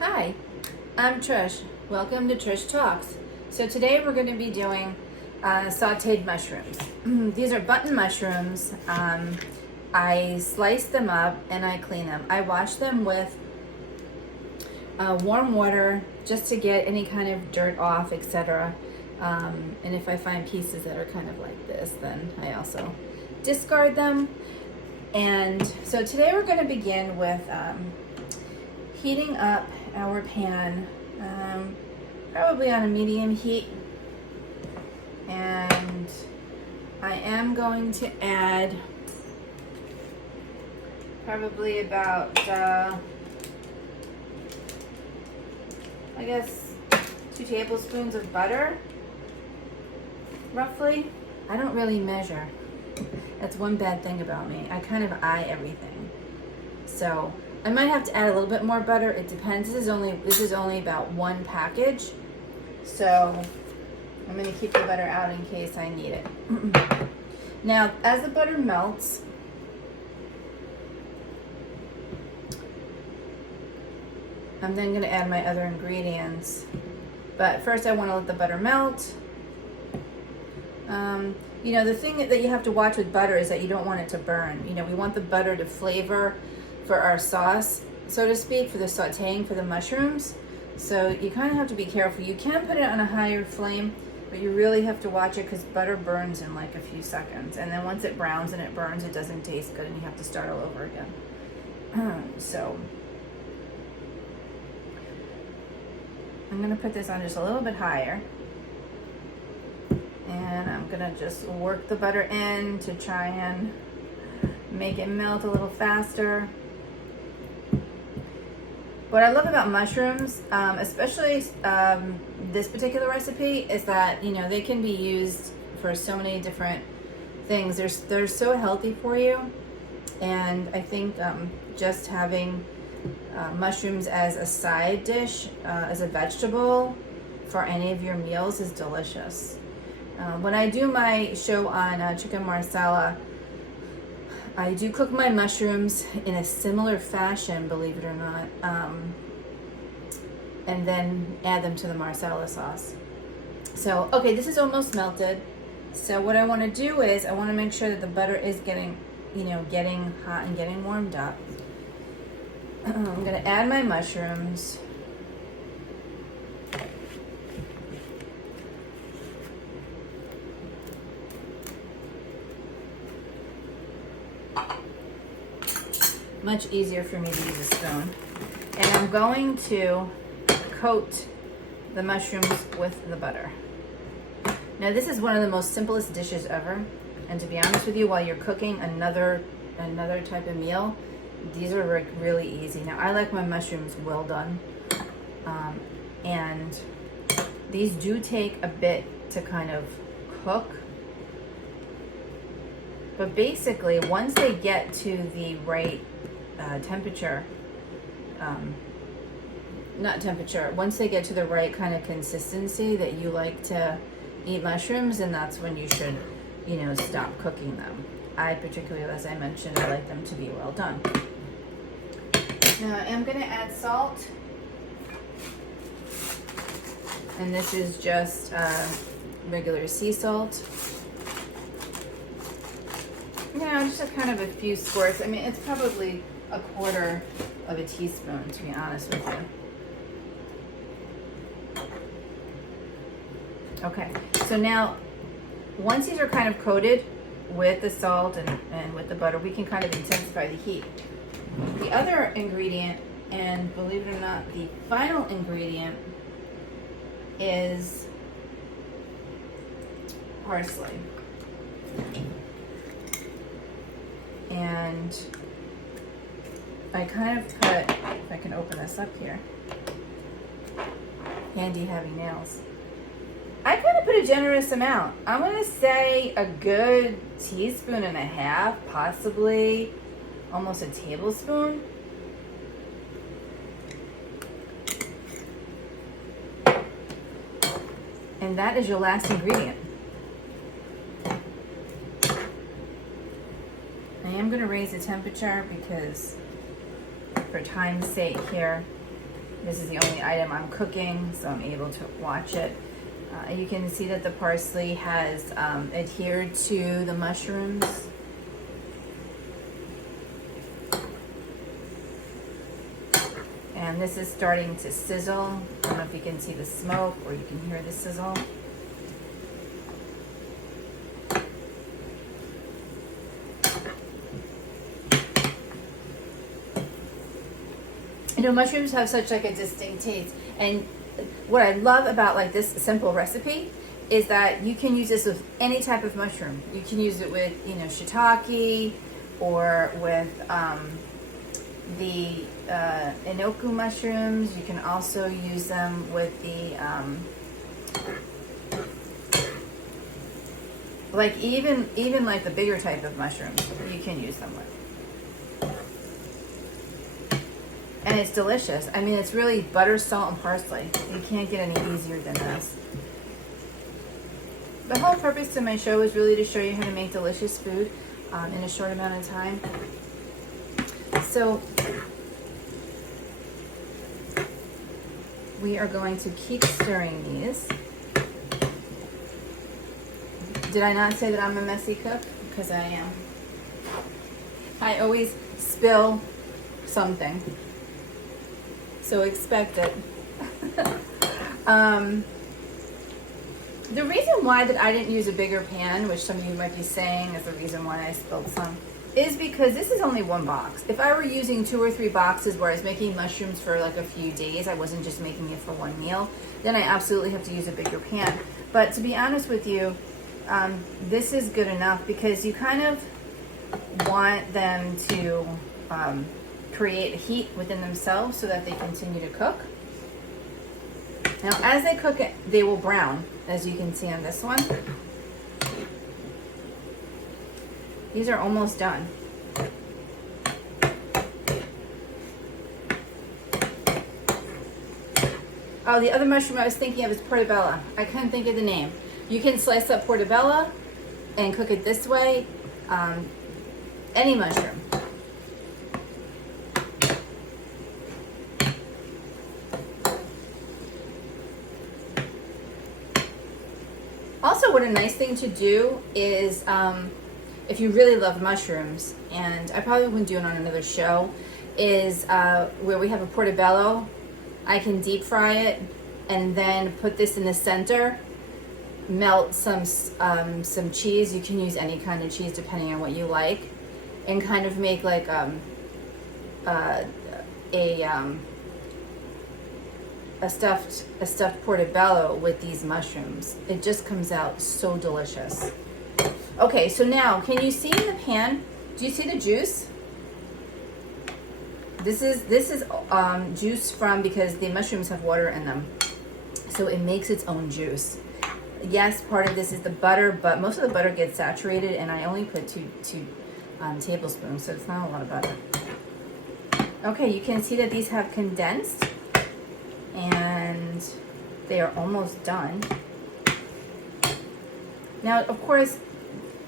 Hi, I'm Trish. Welcome to Trish Talks. So today we're going to be doing sautéed mushrooms. These are button mushrooms. I slice them up and I clean them. I wash them with warm water just to get any kind of dirt off, etc. And if I find pieces that are kind of like this, then I also discard them. And so today we're going to begin with heating up our pan, probably on a medium heat. And I am going to add probably about, I guess, 2 tablespoons of butter, roughly. I don't really measure. That's one bad thing about me. I kind of eye everything. So I might have to add a little bit more butter. It depends. This is only about 1 package. So I'm going to keep the butter out in case I need it. Now, as the butter melts, I'm then going to add my other ingredients. But first I want to let the butter melt. You know, the thing that you have to watch with butter is that you don't want it to burn. You know, we want the butter to flavor for our sauce, so to speak, for the sauteing for the mushrooms. So you kind of have to be careful. You can put it on a higher flame, but you really have to watch it because butter burns in like a few seconds. And then once it browns and it burns, it doesn't taste good and you have to start all over again. So I'm going to put this on just a little bit higher. And I'm going to just work the butter in to try and make it melt a little faster. What I love about mushrooms, especially this particular recipe, is that, you know, they can be used for so many different things. They're so healthy for you. And I think just having mushrooms as a side dish, as a vegetable for any of your meals is delicious. When I do my show on chicken marsala, I do cook my mushrooms in a similar fashion, believe it or not, and then add them to the marsala sauce. So, okay, this is almost melted. So what I want to do is I want to make sure that the butter is getting hot and getting warmed up. I'm going to add my mushrooms. Much easier for me to use a spoon. And I'm going to coat the mushrooms with the butter. Now this is one of the most simplest dishes ever. And to be honest with you, while you're cooking another type of meal, these are really easy. Now I like my mushrooms well done. And these do take a bit to kind of cook. But basically, once they get to the right temperature, once they get to the right kind of consistency that you like to eat mushrooms, and that's when you should, you know, stop cooking them. I particularly, as I mentioned, I like them to be well done. Now I am going to add salt, and this is just regular sea salt. Just a kind of a few squirts. I mean, it's probably 1/4 of a teaspoon, to be honest with you. Okay, so now, once these are kind of coated with the salt and with the butter, we can kind of intensify the heat. The other ingredient, and believe it or not, the final ingredient, is parsley. And I kind of put, if I can open this up here, handy having nails. I kind of put a generous amount. I'm going to say a good 1.5 teaspoons, possibly almost a tablespoon. And that is your last ingredient. I am going to raise the temperature because for time's sake here, This is the only item I'm cooking, so I'm able to watch it. You can see that the parsley has adhered to the mushrooms. And this is starting to sizzle. I don't know if you can see the smoke or you can hear the sizzle. You know, mushrooms have such like a distinct taste. And what I love about like this simple recipe is that you can use this with any type of mushroom. You can use it with, you know, shiitake or with the enoki mushrooms. You can also use them with the like even like the bigger type of mushrooms you can use them with. And it's delicious. I mean, it's really butter, salt, and parsley. You can't get any easier than this. The whole purpose of my show is really to show you how to make delicious food in a short amount of time. So we are going to keep stirring these. Did I not say that I'm a messy cook? Because I am. I always spill something. So expect it. The reason why that I didn't use a bigger pan, which some of you might be saying is the reason why I spilled some, is because this is only one box. If I were using 2 or 3 boxes where I was making mushrooms for like a few days, I wasn't just making it for one meal, then I absolutely have to use a bigger pan. But to be honest with you, this is good enough because you kind of want them to create heat within themselves so that they continue to cook. Now, as they cook it, they will brown, as you can see on this one. These are almost done. Oh, the other mushroom I was thinking of is portobello. I couldn't think of the name. You can slice up portobello and cook it this way. Any mushroom. Also, what a nice thing to do is, if you really love mushrooms, and I probably wouldn't do it on another show, is where we have a portobello, I can deep fry it and then put this in the center, melt some cheese. You can use any kind of cheese depending on what you like, and kind of make like a stuffed portobello with these mushrooms. It just comes out so delicious. Okay, so now can you see in the pan? Do you see the juice? This is juice from, because the mushrooms have water in them, so it makes its own juice. Yes, part of this is the butter, but most of the butter gets saturated, and I only put two tablespoons, so it's not a lot of butter. Okay, you can see that these have condensed, and they are almost done. Now, of course,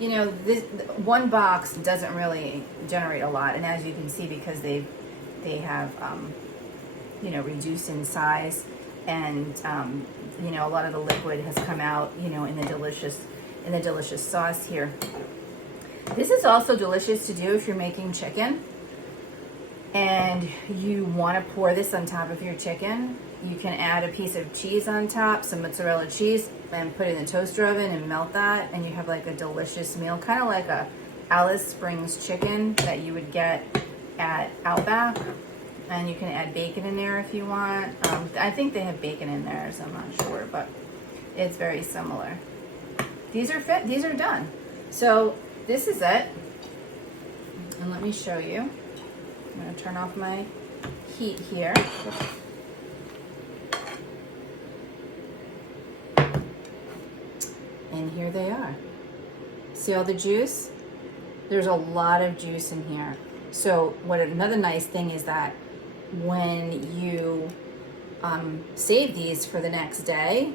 you know, this one box doesn't really generate a lot, and as you can see, because they have you know, reduced in size, and you know, a lot of the liquid has come out, you know, in the delicious sauce here. This is also delicious to do if you're making chicken and you want to pour this on top of your chicken. You can add a piece of cheese on top, some mozzarella cheese, and put it in the toaster oven and melt that, and you have like a delicious meal, kind of like a Alice Springs chicken that you would get at Outback. And you can add bacon in there if you want. I think they have bacon in there, so I'm not sure, but it's very similar. These are done. So this is it. And let me show you. I'm going to turn off my heat here. And here they are. See all the juice? There's a lot of juice in here. So another nice thing is that when you save these for the next day,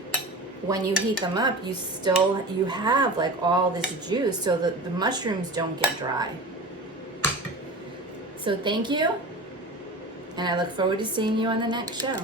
when you heat them up, you have like all this juice, so that the mushrooms don't get dry. So thank you, And I look forward to seeing you on the next show.